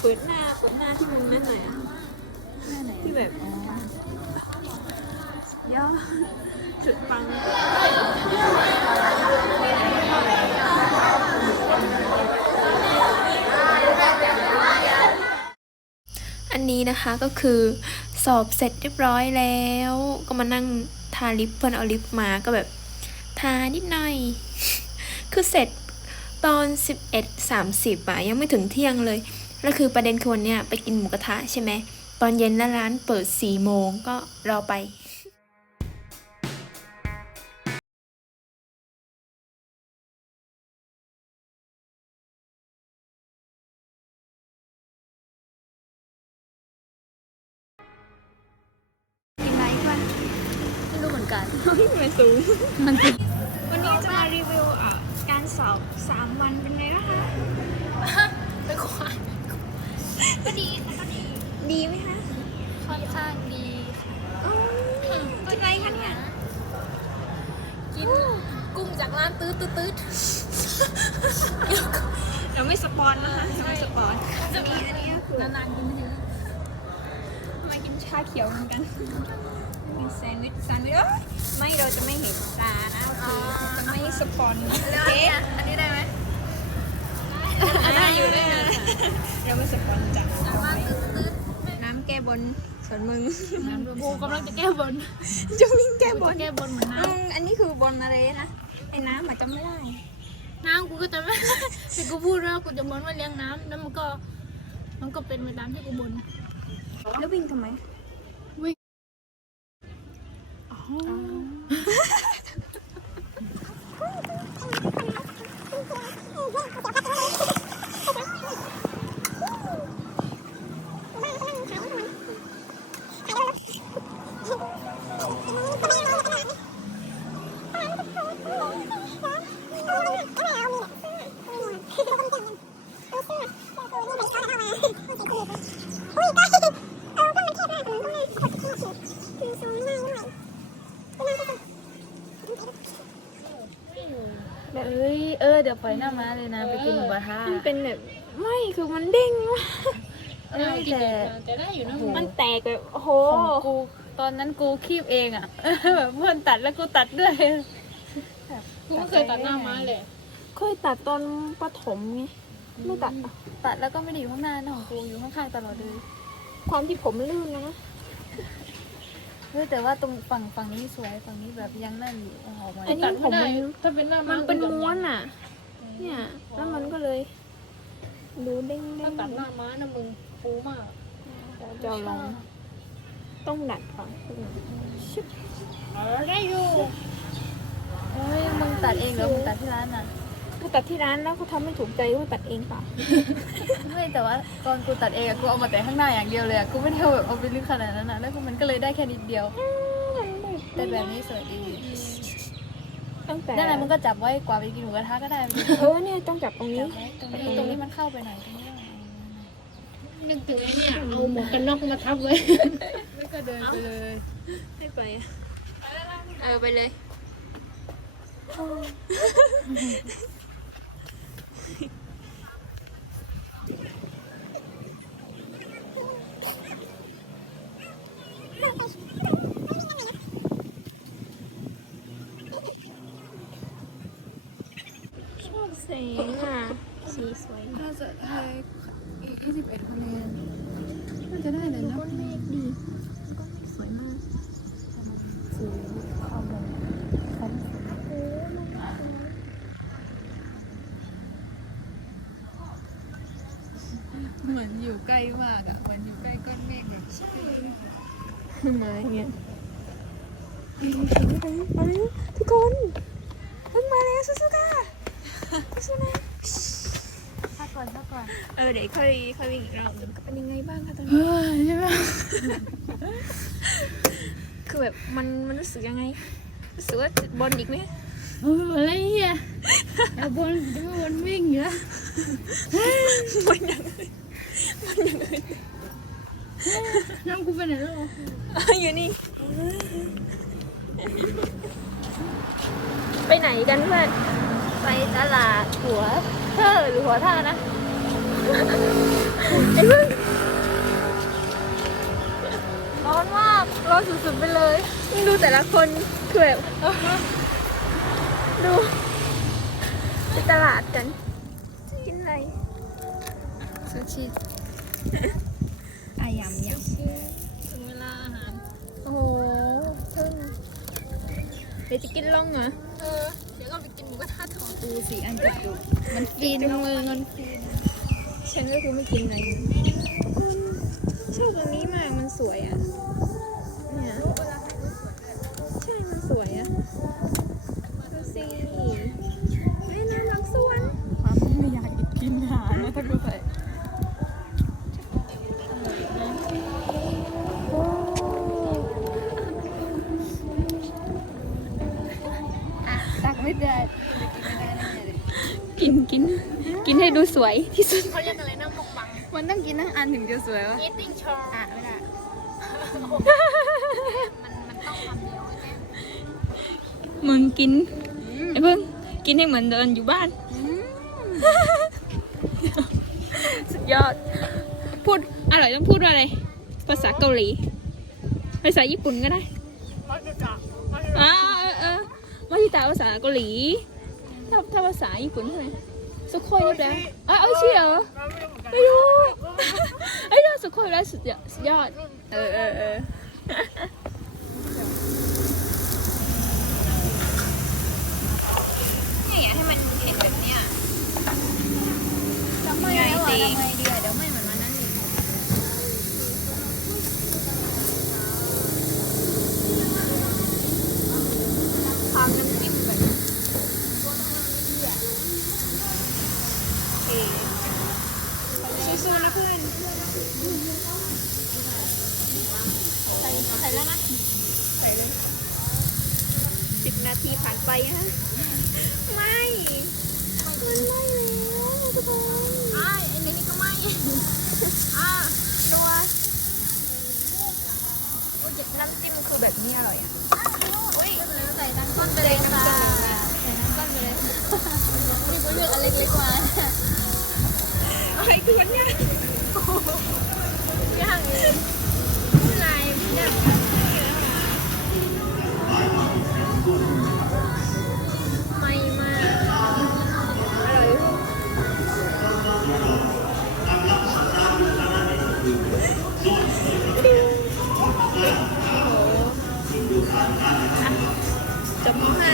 เปิดหน้าเปิดหน้าที่มุมนั่นหน่อยอะที่แบบย่อจุดปังอันนี้นะคะก็คือสอบเสร็จเรียบร้อยแล้ว ก็มานั่งทาลิปเพื่อนเอาลิปมาก็แบบทานิดหน่อย คือเสร็จ ตอน 11.30อะยังไม่ถึงเที่ยงเลย แล้วคือประเด็นคือวันเนี้ยไปกินหมูกระทะใช่ไหม ตอนเย็นแล้วร้านเปิด 4 โมงก็รอไป กินไหนก่อนไม่รู้เหมือนกัน มันสูง มันเป็นวันนี้จะมารีวิวอะ การสอบ3วันเป็นไงนะคะเป็นควายก็ดีค่ะก็ดีดีไหมคะค่อนข้างดีค่ะอ๋อกินอะไรคะเนี่ยกินกุ้งจากร้านตื้อตื้อตื้อเราไม่สปอนนะคะไม่สปอนจะมีอันนี้ก็คือนานๆกินทีมากินชาเขียวเหมือนกัน มีแซนด์วิชแซนด์วิชเอ้ยไม่เราจะไม่เห็นตานะโอเคจะไม่สปอนโอเคอันนี้ได้ไหมได้อยู่ได้อยู่เราไม่สปอนจ้ะจากร้านตื้อตื้อน้ำแก้บนส่วนมึงกูกำลังจะแก้บนจะวิ่งแก้บนแก้บนเหมือนน้อืมอันนี้คือบนอะไรนะไอ้น้ำอาจจะไม่ได้ำน้ำกูก็จะไม่แต่กูพูดว่ากูจะบนว่าเลี้ยงน้ำแล้วมันก็ มันก็เป็นไปตามที่กูบนแล้ววิ่งทำไม เยเออเดี๋ยวปล่อยหน้าม้าเลยนะไปกินหมูกระทะมันเป็นแบบไม่คือมันเด้งมากเอ้ยแต่แต่ได้อยู่นะมันแตกแบบโอ้โหของกูตอนนั้นกูคีบเองอะแบบเพื่อนตัดแล้วกูตัดด้วยกูไม่เคยตัดหน้าม้าเลย เคยตัดตอนประถมไงไม่ตัดอะตัดแล้วก็ไม่ได้อยู่ข้างหน้านะของกูอยู่ข้างๆตลอดเลยความที่ผมลื่นนะเฮ้ยแต่ว่าตรงฝั่งฝั่งนี้สวยฝั่งนี้แบบยังนั่นอยู่เอาออกมาอันนี้ผมมันถ้าเป็นหน้ามัมันเป็นม้วนอะ เนี่ยแล้วมันก็เลยดูเด้งเด้ถ้างตัดหน้าม้านะมึงฟูมากจะเอาลองต้องดัดก่อนชิบได้อยู่เฮ้ยมึงตัดเองเหรอมึงตัดที่ร้านอะถ้าตัดที่ร้านแล้วเขาทำไม่ถูกใจก็ตัดเองเปล่าไม่แต่ว่าตอนกูตัดเองอะกูเอามาแต่ข้างหน้าอย่างเดียวเลยอะกูไม่ได้เอาแบบเอาไปลึกขนาดนั้นนะแล้วมันก็เลยได้แค่นิดเดียว แต่แบบนี้สวยดี ตั้งแต่นั่นแหละมันก็จับไว้กว่าไปกินหมูกระทะก็ได้เออเนี่ยต้องจับตรงนี้ ตรงนี้ตรงนี้มันเข้าไปหน่อยตรงนี้นึกถึงไอ้เนี่ยเอาหมวกกันน็อกมาทับไว้ไม่ก็เดินไปเลยไม่ไปอะเออไปเลย ชอบแสงอะ สี สวยถ้าจะให้อีก21คะแนนน่าจะได้เลยนะก้นเมฆดีก้นเมฆสวยมากสีข้าวมงข้าวมงโอ้มันสวยเหมือนอยู่ใกล้มากอะเหมือนอยู่ใกล้ก้อนเมฆเลยใช่มาอย่างเงี้ยไปไปไปทุกคนเพิ่งมาแล้วสู้ๆค่ะสู้ๆนะพั กก่อนพักก่อนเออเดี๋ยวค่อยค่อยวิ่งอีกรอบหนึงเป็นยังไงบ้างคะตอนนี้เฮ้ยใช่ไหมคือแบบมันมันรู้สึกยังไง รู้สึกว่าจะบอลอีกไหมโอ้ยอะไรเฮียเอาบนดูบนวิ่งอยู่แล้วมันยังไงมันยังไงน้ำกูไปไหนแล้วอยู่นี่ ไปไหนกันเพื่อนไปตลาดหัว เธอหรือหัวท่านะไอ้เพิ่งร้อนมากร้อนสุดๆไปเลยมึงดูแต่ละคนคือแบบดูไปตลาดกันกินอะไรซูชิอายำยถึงเวลาอาหารำโอ้โหเพิ่งเดี๋ยวจะกินล่องเหรอเออเดี๋ยว ก็ไปกินหมูกระทะต่อดูสีอันจุดดูมันฟินมือมันฟินฉันก็คือไม่กินอะไรชอบตรงนี้มากมันสวยอะเนี่ยใช่มันสวยอะดูสิไม่น่ารักสวนไม่อยากกินอาหารนะถ้ากูใส่ ดูสวยที่สุดเขาเรียกอะไรนะมกบังมันต้องกินทั้งอันถึงจะสวยวะ eating show อะไม่ได้มันมันต้องคำเดียวแน่มึงกินไอ้เพิ่งกินให้เหมือนเดินอยู่บ้าน สุดยอด พูดอร่อยต้องพูดว่าอะไร ภาษาเกาหลี ภาษาญี่ปุ่นก็ได้มัสกะมัสอ่าเออเออมาที่ตาภาษาเกาหลี ถ้าถ้าภาษาญี่ปุ่นใช่ไหม สุโคยนี่แปลว่าอะเอ้ยใช่เหรอไม่รู้ไอ้ยเราสุโคยแล้วสุดยอดสุดยอดเออเออเออเนี่ยอยากให้มันเห็นแบบเนี้ยจะไม่แล้วอะทำไงดีอะเดี๋ยวไม่เหมือนวันนั้นอีก ทางน้ำจิ้มก่อนโอเคสู้ๆนะเพื่อน ใส่ใส่ แล้วนะใส่เลยสิบนาทีผ่านไปฮะไม่มันไม่แล้วทุกคนอ้ายไอ้นี่ก็ไม่อะนัวโอ้ยน้ำจิ้มคือแบบนี้อร่อยอะอุ้ยใส่น้ำก้นไปเลยค่ะใส่น้ำก้นไปเลยนี่กูเลือกอันเล็กๆมาไอ้ทุกคนเนี่ย จบม .5